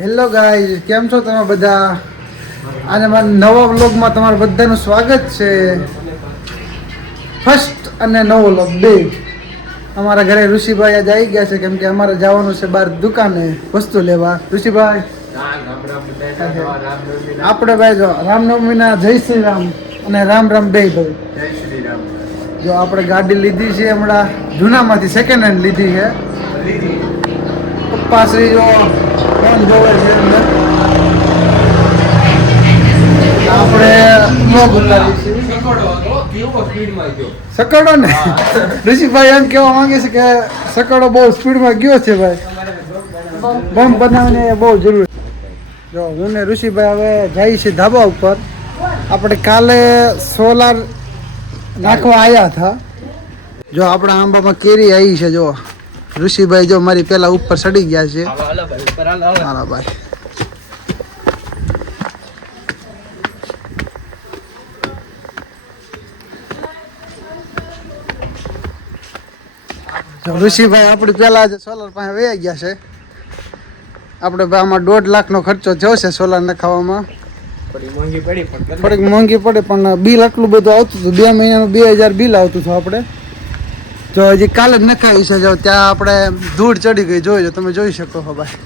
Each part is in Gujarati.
હેલો ગાઈઝ, કેમ છો તમે બધા? અને મારા નવા વ્લોગમાં તમારું બધાનું સ્વાગત છે. ફર્સ્ટ અને નવો વ્લોગ બે. અમારા ઘરે ઋષિભાઈ આજે આવી ગયા છે કેમ કે અમારે જવાનું છે બહાર દુકાને વસ્તુ લેવા. ઋષિભાઈ આપણે ભાઈ જો રામનવમીના જય શ્રી રામ અને રામ રામ બે ભાઈ. જય શ્રી રામ. જો આપણે ગાડી લીધી છે હમણાં જૂનામાંથી સેકન્ડ હેન્ડ લીધી છે. પપ્પા શ્રી જો ફોન જોવે છે અંદર. આપણે વ્લોગ ઉતારીશું. સકડો ને ઋષિભાઈ એમ કહેવા માંગે છે કે સકડો બહુ સ્પીડમાં ગયો છે ભાઈ. બોમ્બ બનાવીને બહુ જરૂરી. જો હું ને ઋષિભાઈ હવે જઈએ છીએ ધાબા ઉપર. આપણે કાલે સોલાર નાખવા આવ્યા હતા. જો આપણા આંબામાં કેરી આવી છે. જો ઋષિભાઈ જો મારી પેલા ઉપર ચડી ગયા છે. હાલો ભાઈ. ઋષિભાઈ આપણી પેલા જ સોલાર પાસે વહી ગયા છે. આપણે આમાં 1.5 લાખનો ખર્ચો થયો છે સોલાર નખાવામાં. થોડીક મોંઘી પડે પણ બિલ આટલું બધું આવતું હતું. 2 મહિનાનું 2000 બિલ આવતું હતું. આપણે જો હજી કાલે જ નખાવી છે. જો ત્યાં આપણે ધૂળ ચડી ગઈ જોઈ લો, તમે જોઈ શકો છો ભાઈ.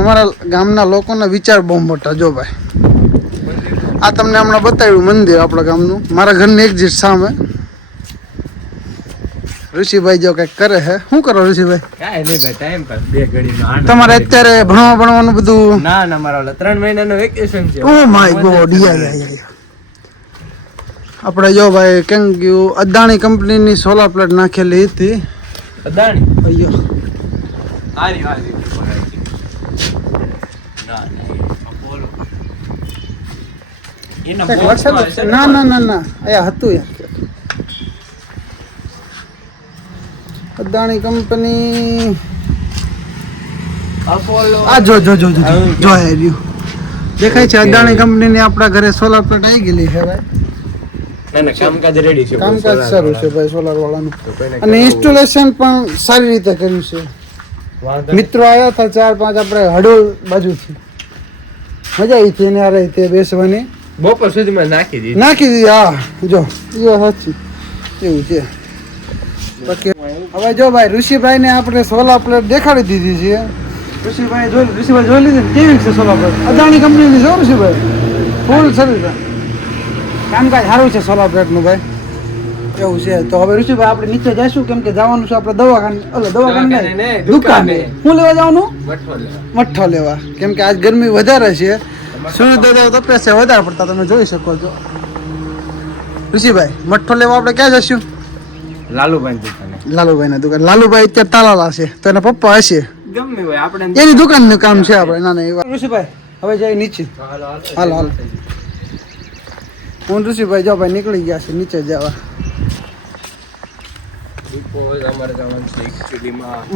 અમારા ગામના લોકોના વિચાર બહુ મોટા. જો ભાઈ આ તમને હમણાં બતાવ્યું મંદિર આપણા ગામનું, મારા ઘરની એક્ઝેક્ટ સામે. ઋષિભાઈ જો કઈક કરે છે. શું કરો ઋષિભાઈ? કાઈ નહીં ભાઈ, ટાઈમ પાસ. 2 ઘડીનો તમારે અત્યારે ભણવાનું બધું? ના મારા 3 મહિનાનું વેકેશન છે. Oh my God. આપણે જો ભાઈ કેમ ગયું, અદાણી કંપનીની સોલાર પ્લેટ નાખેલી હતી. અદાણી અయ్యో હારી ના બોલો એના ના અહીંયા હતું યાર. અદાણી કંપની અપોલો આ જો રહ્યું દેખાય છે. અદાણી કંપનીની આપણા ઘરે સોલાર પ્લેટ આવી ગયેલી છે ભાઈ. ના કામકાજ રેડી છે. કામકાજ સારું છે ભાઈ સોલાર વાળાનું. અને ઇન્સ્ટોલેશન પણ સારી રીતે કર્યું છે. મિત્રો આવ્યા હતા 4-5 આપણે હડોલ બાજુથી. મજા આવી હતી એને આ રીતે બેસવાની. બપોર સુધીમાં નાખી દીધી. હા જો એ સાચી એવું છે. બાકી હવે જો ભાઈ ઋષિભાઈને આપણે સોલાર પ્લેટ દેખાડી દીધી છે. ઋષિભાઈ જોઈ લીધી કેવી છે સોલાર પ્લેટ? અદાણી કંપનીની છે ઋષિભાઈ. ફૂલ સર્વિસ, કામકાજ સારું છે સોલાર પ્લેટનું ભાઈ. એવું છે. તો હવે ઋષિભાઈ આપણે નીચે જઈશું કેમ કે જવાનું છે આપણે દવાખાને દુકાને. શું લેવા જવાનું? મઠ્ઠો લેવા. કેમ કે આજ ગરમી વધારે છે. સૂર્ય તપે છે વધારે પડતા, તમે જોઈ શકો છો. ઋષિભાઈ મઠ્ઠો લેવા આપણે ક્યાં જઈશું? લાલુભાઈ ના દુકાન. લાલુભાઈ અત્યારે તાલાલા છે તો એના પપ્પા હશે, ગમે હોય આપણે એની દુકાન નું કામ છે આપણે. ના એ ઋષિભાઈ હવે જઈ નીચે. હાલો હું ઋષિભાઈ જો ભાઈ નીકળી ગયા છે નીચે જવા.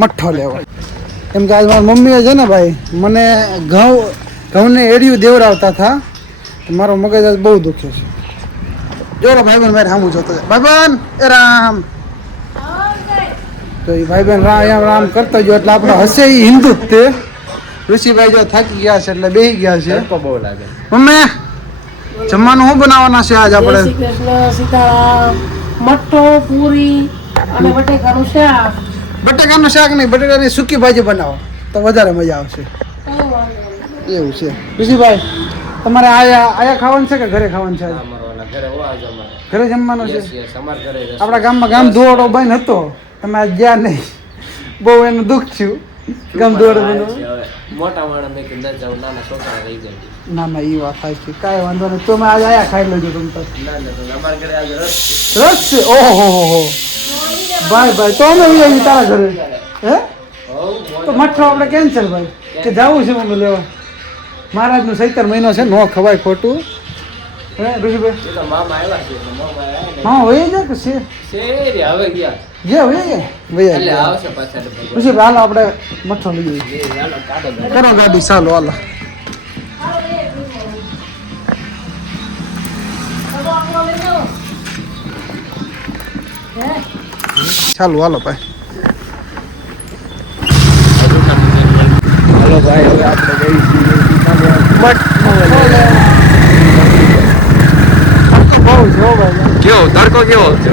મઠ્ઠો લેવા. કેમ કે આજ મારી મમ્મીએ છે ને ભાઈ મને ઘઉંને એડિયું દેવડાવતા હતા. મારો મગજ આજ બહુ દુખે છે. જો ભાઈબંધ મારે સામું જોતો ભાઈબંધ એ રામ. તો એ ભાઈબંધ રામ કરતો ગયો એટલે આપણે હશે એ હિન્દુ જ તે. ઋષિભાઈ જો થાકી ગયા છે એટલે બેસી ગયા છે. બહુ લાગે. મમ્મી જમવાનું શું બનાવવાના છે આજ આપણે? જય શ્રી કૃષ્ણ, સીતારામ. મઠ્ઠો, પૂરી અને બટેકાનું શાક. બટેકાનું શાક નહીં, બટેકાની સૂકી ભાજી બનાવો તો વધારે મજા આવશે. એવું છે. ઋષિભાઈ તમારે આયા ખાવાનું છે કે ઘરે ખાવાનું છે? ઘરે જમવાનું છે. આપણા ગામમાં ગામ ધોવાડો બંધ હતો, તમે આજ ગયા નહીં. બહુ એનું દુઃખ થયું. ગામ ધોવાડો મોટા માણસ મેં કે ન જાવ, નાના છોકરા રહી જાય. ના એ વાત થાય છે. કાંઈ વાંધો નહીં. તમે આજે આયા ખાઈ લેજો તમે તો. અમારા ઘરે આજે રસ છે. ઓહો ભાઈ તો અમે આવી તારા ઘરે. હે તો મઠ્ઠો આપણે કેન્સલ ભાઈ કે જવું છે મમ્મી લેવા. મહારાજનો ચૈતર મહિનો છે, નો ખવાય ખોટું. હે ઋષિભાઈ મામા આવ્યા છે. હા હોય જાય કે છે હવે ગયા જે હોય એટલે આવશે પાછા. ઋષિભાઈ હાલો આપણે મઠ્ઠો લઈએ. કરો ગાડી ચાલો હાલો. ચાલો હાલો ભાઈ. ભાઈ હવે આપણે જઈ છીએ મઠ બહુ છે હો ભાઈ. કેવો તડકો કેવો છે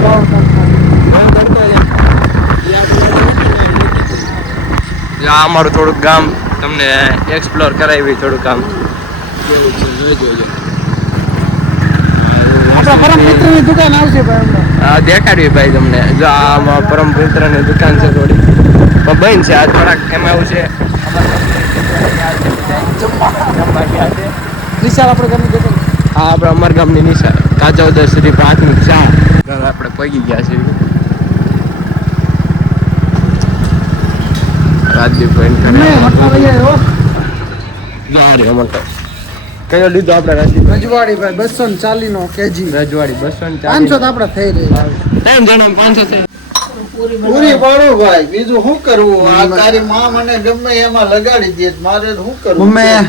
આ અમારું થોડુંક ગામ તમને એક્સપ્લોર કરાવી થોડુંક કામ કેવું છે જોઈ જોજો આપણા પરમ મિત્રની દુકાન આવશે ભાઈ હમણાં. હા દેખાડવી ભાઈ તમને જો આમાં પરમ મિત્રની દુકાન છે થોડી પણ બંધ છે આ થોડાક એમાં એવું છે જમવા ગયા છે વિશાલ આપણે ઘરની દુકાન. હા આપણે અમારા ગામની નિશા કાચોદર શ્રી પ્રાથમિક શાળા આપણે પગી ગયા છે રાજદીપભાઈ અમે મઠો લઈ આવ્યો. કયો લીધો આપણે રાજદીપ રજવાડી ભાઈ 240 નો કેજી. રજવાડી 240 500 તો આપણે થઈ રહી. 3 જણા 500 થઈ પૂરી પાડું ભાઈ, બીજું શું કરવું? આ તારી માં મને ગમે એમાં લગાડી દે, મારે શું કરવું? મમ્મી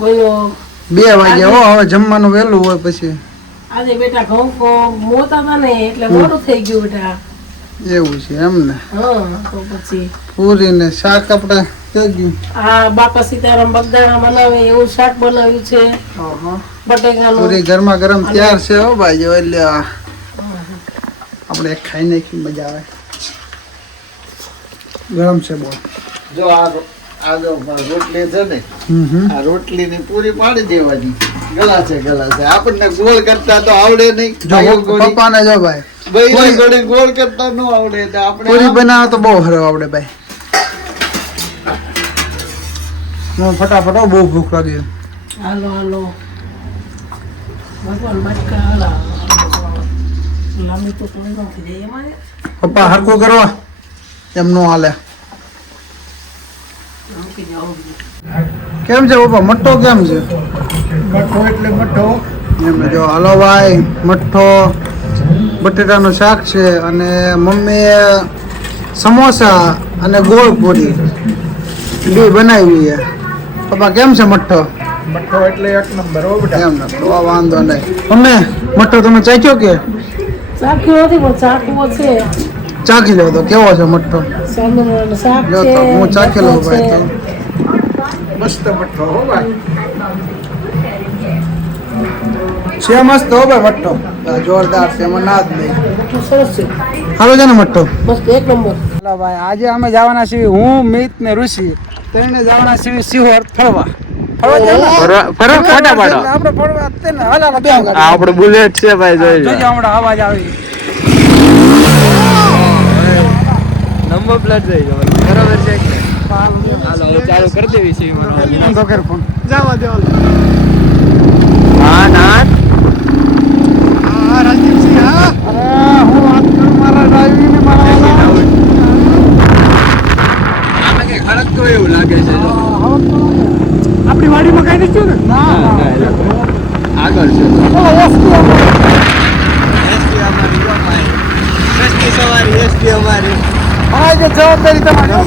બોલો 2 વાગે હો, હવે જમવાનું વહેલું હોય પછી. આજે બેટા ઘઉં મોતા હતા ને એટલે મોડું થઈ ગયું બેટા. એવું છે એમ ને. હા તો પછી પૂરી ને શાક આપણે થઈ ગયું. આ બાપા સીતારામ બગદાણા બનાવે એવું શાક બનાવ્યું છે બટેકાનું. પૂરી ગરમા ગરમ તૈયાર છે હો ભાઈ. જો એટલે આપણે એક ખાઈ નાખી મજા આવે. ગરમ છે બહુ. જો આ જો રોટલી છે ને, આ રોટલી ની પૂરી પાડી દેવાની. ગલા છે આપણને ગોળ કરતા તો આવડે નહીં. જો પપ્પાને જો ભાઈ બૈરી ગોળી ગોળ કરતા ન આવડે તો આપણે પૂરી બનાવો તો બહુ હરવ આવડે ભાઈ. ફટાફટ હો, બહુ ભૂખ લાગી. હાલો હાલો ભગવાન બટકા હાલા લાંબી તો કોઈ નથી જાય એમાં. પપ્પા હરખું કરવા એમ નો હાલે. મૂકી જાઓ. કેમ છે પપ્પા? મઠ્ઠો કેમ છે? મઠો એટલે મઠો. એમ જો હાલો ભાઈ, મઠ્ઠો બટેટાનું શાક છે અને મમ્મીએ સમોસા અને ગોળ પૂરી બે બનાવી છે. પપ્પા કેમ છે મઠ્ઠો? મઠો એટલે એક નંબર હો બેટા. એમ ને તો વાંધો નહીં. મમ્મી મઠ્ઠો તમે ચાખ્યો કે? ચાખ્યું નથી પણ ચાખવો છે. ચાખી લો તો કેવો છે મઠ્ઠો? સાંદળવાનું શાક લો છે. તો હું ચાખી લઉં ભાઈ. તો મસ્ત મઠો હો ભાઈ. છે મસ્ત હો ભાઈ મઠ્ઠો. જોરદાર છે, એમાં ના જ નહીં. સરસ છે હાલો છે ને મઠ્ઠો. મસ્ત એક નંબર. હાલો ભાઈ, આજે અમે જવાના છીએ, હું મિત ને ઋષિ ત્રણે જવાના છીએ સિહોર ફરવા. ફોટા પાડો આપણે ફરવા તેને હાલ બે ગાડી. આપણે બુલેટ છે ભાઈ જોઈ જોજો હમણાં અવાજ આવી. નંબર પ્લેટ જોઈ લો બરાબર છે કે હાલો હવે ચાલુ કરી દેવી છે ફોન તો કર ફોન. જવા દે. હા ના હા રાજદીપસિંહ. હા અરે હું વાત કરું મારા ડ્રાઈવિંગ ને મારા આમાં કે ખડકતો એવું લાગે છે આપણી વાડીમાં કઈ નથી ને. ના આગળ છે હા જે જવાબદારી તમારી.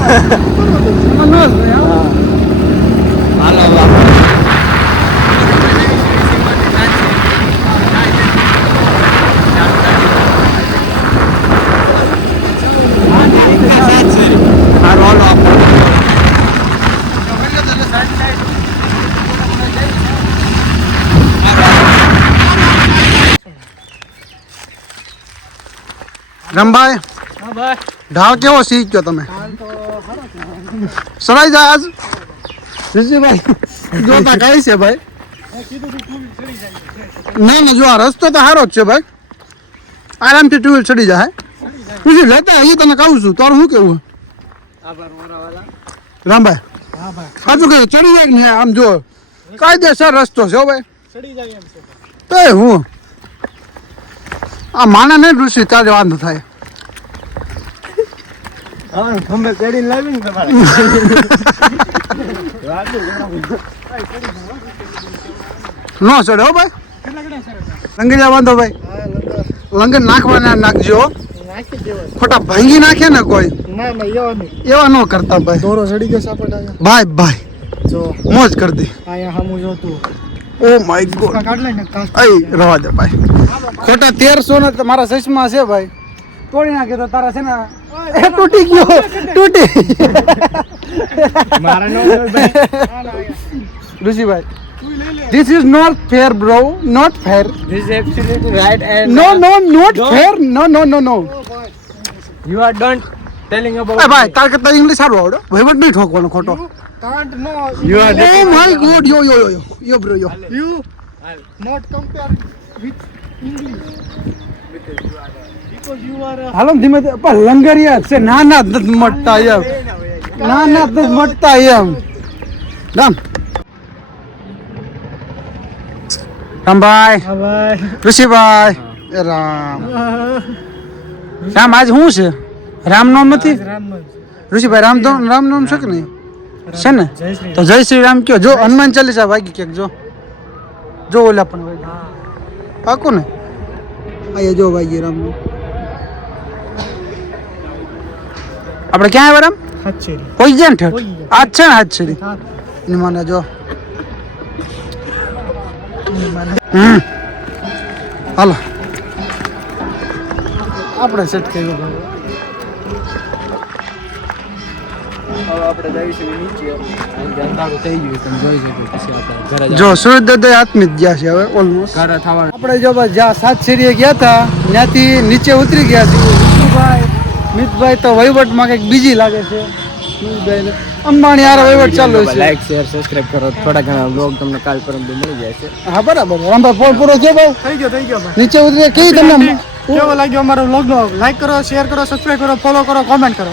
રમભાઈ ઢાળ કેવો શીખ્યો તમે? સરાઈ જાય આજ ઋષિભાઈ જોતા કઈ છે ભાઈ? ના ના જો આ રસ્તો તો સારો જ છે ભાઈ, આરામથી ટુ વ્હીલ ચડી જાય. ઋષિ લેતા અહીં તને કહું છું, તારું શું કેવું? રામભાઈ સાચું કહ્યું, ચડી જાય ને આમ જો કાયદેસર રસ્તો છે હો ભાઈ. તો હું આ માના નહીં ઋષિ, તારે વાંધો થાય. ખંભે ચડીને લાવી ને તમારે. નો ચડે હો ભાઈ. લંગડિયા બાંધો ભાઈ. લંગર નાખવાના નાખજો, ખોટા ભાંગી નાખે ને કોઈ. ના ના એવા નહીં. એવા ન કરતા ભાઈ. દોરો ચડી ગયો સાપડા. ભાઈ ભાઈ જો મોજ કરી દે. અહીંયા સામું જોતું. Oh my God. કાઢ લઈ ને કાસ્ટ. અય રવા દે ભાઈ. ખોટા 1300 ને મારા ચશ્મા છે ભાઈ. તોડી નાખે તો તારા છે ને એ તૂટી ગયો તૂટી ઋષિભાઈ This is not fair, bro. Not fair. This is absolutely right and No, not fair. No. you are don't telling about એ ભાઈ તાર કરતા ઇંગ્લિશ સારું આવડે વહીવટ નહીં ઠોકવાનો ખોટો you are oh my God યો બ્રો યો હાલો ધીમે પણ લંગરિયા છે નાના જ નથી મટતા એમ નાના જ નથી મટતા એમ રામ રામભાઈ ઋષિભાઈ એ રામ રામ આજ શું છે રામનામ નથી ઋષિભાઈ રામનામ છે કે નહીં છે ને તો જય શ્રી રામ કયો જો હનુમાન ચાલીસા વાગી ક્યાંક જો ઓલા પણ વાગી પાકું ને અહીંયા જો વાગી રામ આપણે ક્યાં આવ્યા રામ કોઈ ગયા ને ઠેઠ આજ છે ને આજ છે ની મને જો હાલો આપણે સેટ કર્યું આપણે જઈશું નીચે અંધારું થઈ ગયું તમે જોઈ શકો પછી આપણે ઘરે જો સૂર્યદાદા આત્મિત ગયા છે હવે ઓલમોસ્ટ ઘરે થવાનું આપણે જો બસ જ્યાં સાત શેરીએ ગયા હતા ત્યાંથી નીચે ઉતરી ગયા છે વિષ્ણુભાઈ મિતભાઈ તો વહીવટમાં કંઈક બીજી લાગે છે મિતભાઈને અંબાણી હારે વહીવટ ચાલુ છે લાઈક શેર સબસ્ક્રાઇબ કરો થોડા ઘણા બ્લોગ તમને કાલ પરમ મળી જાય છે હા બરાબર રામભાઈ ફોન પૂરો છે ભાઈ થઈ ગયો ભાઈ નીચે ઉતરી કેવી તમને કેવો લાગ્યો અમારો વ્લોગ નો લાઈક કરો શેર કરો સબસ્ક્રાઇબ કરો ફોલો કરો કોમેન્ટ કરો